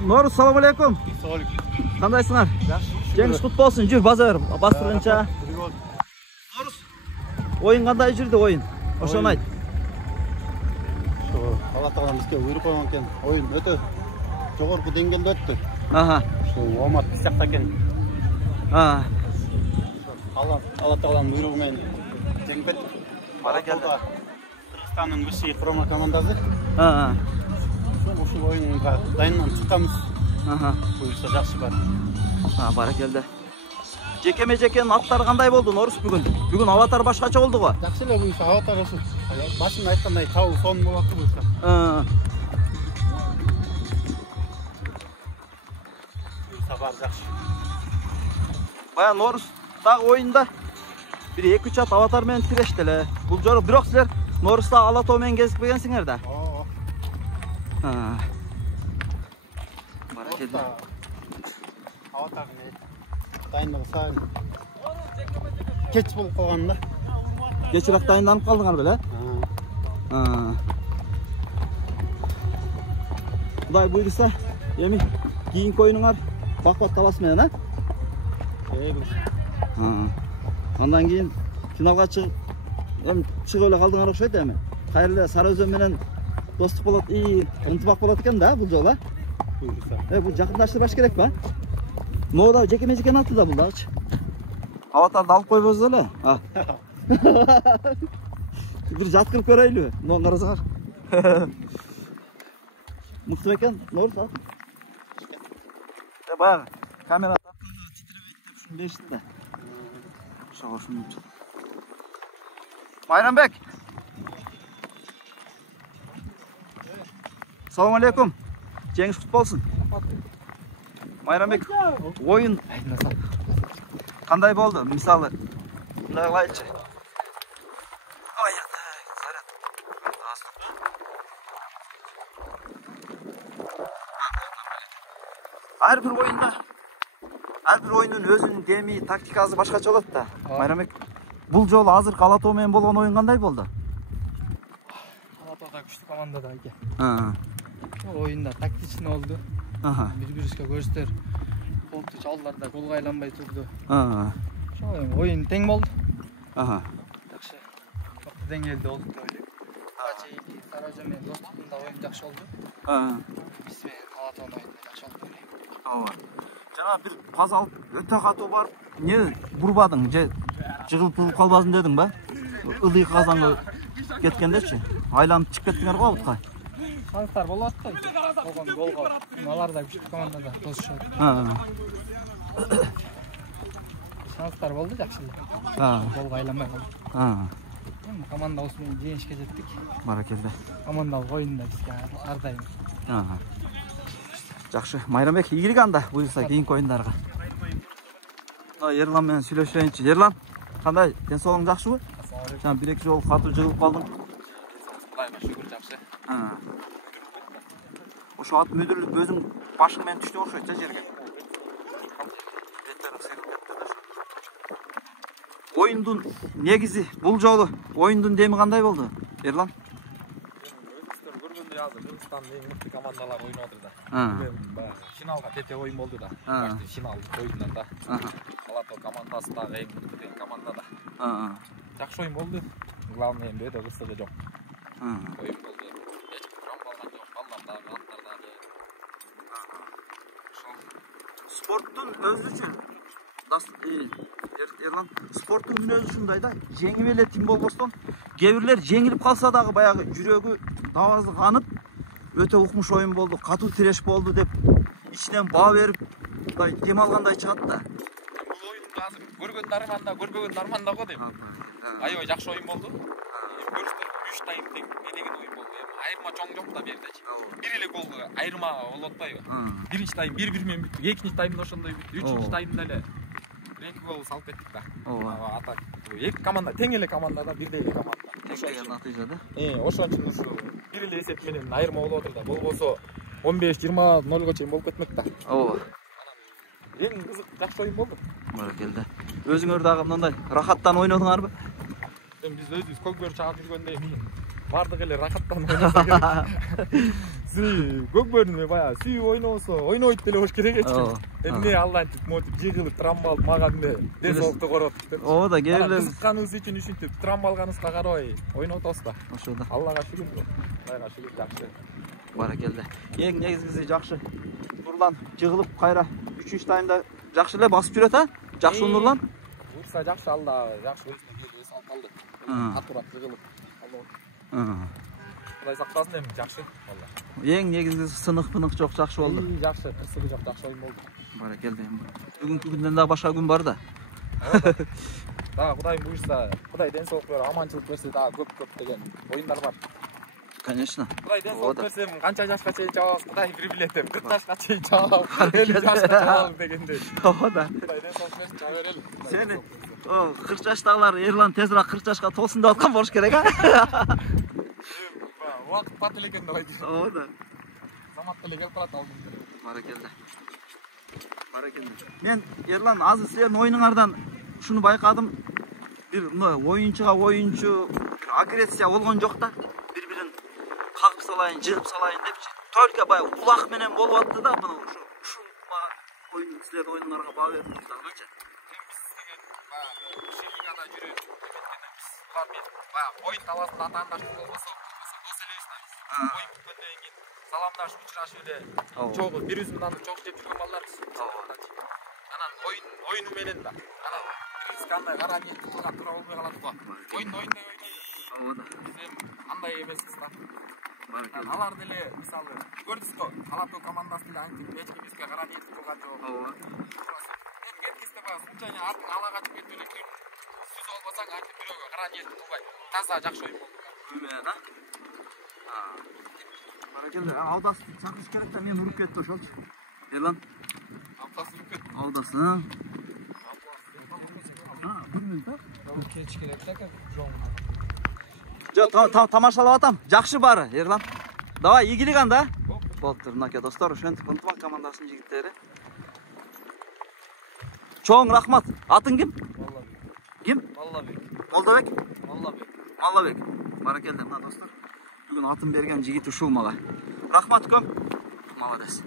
Noruz, assalomu alaykum. Qandaysыңар? Жеңіс құтты болсын. Жүр, базар бастырғанша. Noruz, ойын қандай жүрді ойын? Ошоны айт. Алла тағалам бізге бұйрық қойған екен. Ойын өте жоғарғы деңгейде өтті. Омат біз жақта екен. Алла тағалам бұйрығымен жеңіп кеттік. Баракалла. Қырғызстанның высший құрама командасы. Осы ойынға дайыннан шыққанбыз. Бұйырса жақсы бар. Баракалла. Жекеме-жекенің аттары қандай болды Noruz бүгін? Бүгін аватар башқача болды ғой? Жақсы эле бұйырса аватар осы. Басында айтқандай тау сон болады бұйырса. Бұйырса бар жақсы. Бая Noruz дағы ойында бір 2-3 ат аватармен тирештеле. Бұл жорық бирок силер Noruz'да Алатаумен кезікпегенсіңер да. Баракалла. Аватардың дайындығы сайын кеч болып қалғанда. Кечірек дайынданып қалдыңар беле? Құдай бұйырса, еми кейінгі ойыныңар бақуат табасымен, Андан кейін финалға шығып өлі қалдыңар оқшайды әме. Қайырлы Сарыөзен менен достық болады, ынтымақ болады екен да бұл жолы. Бұл жақындаштырбаш керек ба? Нода жеке-жекен атты да бұл дағыч. Аватарды алып қойбыз әлі. Бір жатқырып көрәйлі. Мұны қарасыңар. Мықты екен, Noruz ал. Баяғы камера тартқанда титребейді деп шын бешті да. Шаға шын ұмытшы. Майрамбек. Салам алейкум. Жеңіс құтты болсын. Майрамбек, ойын қандай болды? Мысалы, қылайыншы. Әрбір ойында, әрбір ойынның өзінің деми, тактикасы башқача болады да. Майрамбек, бұл жолы азыр Алатаумен болған ойын қандай болды? Алатауда күшті командада екен. Ойында тактичный oldu. Bir-birisiga ko'rsatır. To'pni challarda golga aylanmay turdi. O'yin teng bo'ldi. Yaxshi. To'pni dengelde oldu deb o'ylayman. Sarajevo bilan do'stlikda o'yin yaxshi oldu. Biz bilan Alatauning o'yini yaxshi oldu deb o'ylayman. Jana bir qazalып өтө катуу бар. Не бурбадың? Же жыгылып калбасын дедің ба? Ылдый казанга кеткендечи. Айланып чыгып кеттиңер го абутка. Шанстар болады ғой. Оған голға. Алар да күшті командада тосышады. Шанстар болды жақсы. Голға айламай қалды. Команда осымен жеңіске жеттік. Баракалла. Командалық ойында бізге ардайым. Жақсы. Майрамбек, игілік анда бұйырса кейінгі ойындарға. Ерлан менен сүйлөшөйүнчү. Ерлан, қандай? Денсаулығың жақсы ғой? Жаңа 1-2 жол қатып жығылып қалдың. Шүкір жақсы. Ошо ат мүдүрлүк өзүң башыңмен түштү окшойт жерге. Оюндун негизи бул жолу оюндун деми кандай болду, Ерлан? Көргөндө азыр Кыргызстандын эң мыкты командалары ойноп отур да. Финалга тете оюн болду да. Финалдык оюндан да. Алатау командасы дагы эң мыкты команда да. Жакшы оюн болду. Главный эми өтө кырсыгы жок. Оюн болду. Спорттун өзүчө Ерлан, спорттун мүнөзү ушундай да, жеңип эле тим болбостон, кээ бирлер жеңилип калса дагы баягы жүрөгү табазы канып, өтө укмуш оюн болду, катуу тиреш болду деп ичинен баа берип, дем алгандай чыгат да. Бул оюнду азыр көргөн дарманда го дейм. Аябай жакшы оюн болду. Көрүштөр 3 тайм тең деген оюн болду. Айырма чоң жок да берди. Бир эле голго айырма болуп атпайбы? Биринчи тайм 1-1 менен бүттү. Экинчи таймда ошондой бүттү. Үчүнчү таймда эле 2 гол салып кеттик да. Атак. Эки команда тең эле командада, бирдей эле команда. Тең натыйжа да. Ошон үчүн ушу бир эле эсеп менен айырма болуп атыр да. Болбосо 15-20-0 чейин болуп кетмек да. Эң кызык жакшы оюн болду. Баракалла. Өзүңөр дагы мындай рахаттанып ойнодуңарбы? Биз өзүбүз көгөр чагып жүргөндөй бардык эле рахаттанып ойносок керек. көкбөрүн баягы сүйүп ойносо ойнойт деле болуш керек эчи. Эмне аллантип, мотип жыгылып травма алып мага эмне ден соолукту коротуп деп. Ооба да, кээ бирлер кызыкканыбыз үчүн ушинтип травма алганыбызга карабай ойноп атабыз да. Ошо да. Аллага шүгүр. Кайра шүгүр жакшы. Баракелде. Эң негизгиси жакшы. Нурлан жыгылып кайра 3-ч таймда жакшы эле басып жүрөт, а? Жакшы Нурлан. Урса жакшы, алда жакшы өзүнө келди, салып алды. Атурат жыгылып. Кудай сактасын эми жакшы. Эң негизгиси сынык-пынык жок, жакшы болду. Жакшы, кырсыгы жок, жакшы ойын болду. Баракелде. Бүгүнкү күндөн да башка күн бар да. Да, Кудайым буйрса, Кудай ден соолук берип, аманчылык берсе да көп деген оюндар бар. Конечно. Кудай ден соолук берсе, канча жашка чейин чабабыз, Кудай бир билет деп, 40 жашка чейин чабабыз, 50 жашка чабабыз дегендей. Ооба да. Кудай ден соолук берсе чаба берели. Сени 40 жаштагылар Эрлан тезирээк 40 жашка толсун деп аткан болуш керек, а? Убакыт бат эле экен деп айтты. Ооба да. Замат деле келип калат алдын. Баракелде. Баракелде. Мен Эрлан азыр силердин оюнуңардан ушуну байкадым. Бир оюнчуга оюнчу агрессия болгон жок да. Бири-бирин кагып салайын, жыгып салайын депчи. Только баягы кулак менен болуп атты да, мына ушул оюн силердин оюнуңарга баа берип турганчы. Шилигада жүрөт. Баягы оюн таласында атаандаштык болбосо, дос элебиз да биз. Оюн бүткөндөн кийин саламдашып учурашып эле чогуу бир үзүмдөн чогуу жеп жүргөн балдарбыз. Анан оюну менен да. Анан биз кандай кара ниет кылган туура болбой калат го. Оюнду оюндай ойнойбуз. Ооба да. Биз эми андай эмеспиз да. Баракелде. Алар деле мисалы көрдүңүз го, Алатоо командасы деле антип эч ким бизге кара ниет кылган жок. Ооба. Эми кеткизде баягы случайно атын ала качып кетип эле ким сөз албасаң антип бирөөгө кара ниет кылбай. Таза жакшы ойын болду. Күмө да. Баракелде. Аудас чакырыш керек да, мен уруп кетти ошолчу. Эрлан. Аптасы уруп кетти. Аудас, Кеч керек да, жон. Жок, тамашалап атам. Жакшы баары, Эрлан. Давай, ийгилик анда. Болуптур, мынакей достор, ошентип Ынтымак командасынын жигиттери. Чоң рахмат. Атың ким? Ким? Маллабек. Молдобек? Маллабек. Маллабек. Баракелде, мына достор. Бүгүн атын берген жигит ушул мага. Рахмат көм. Молодец.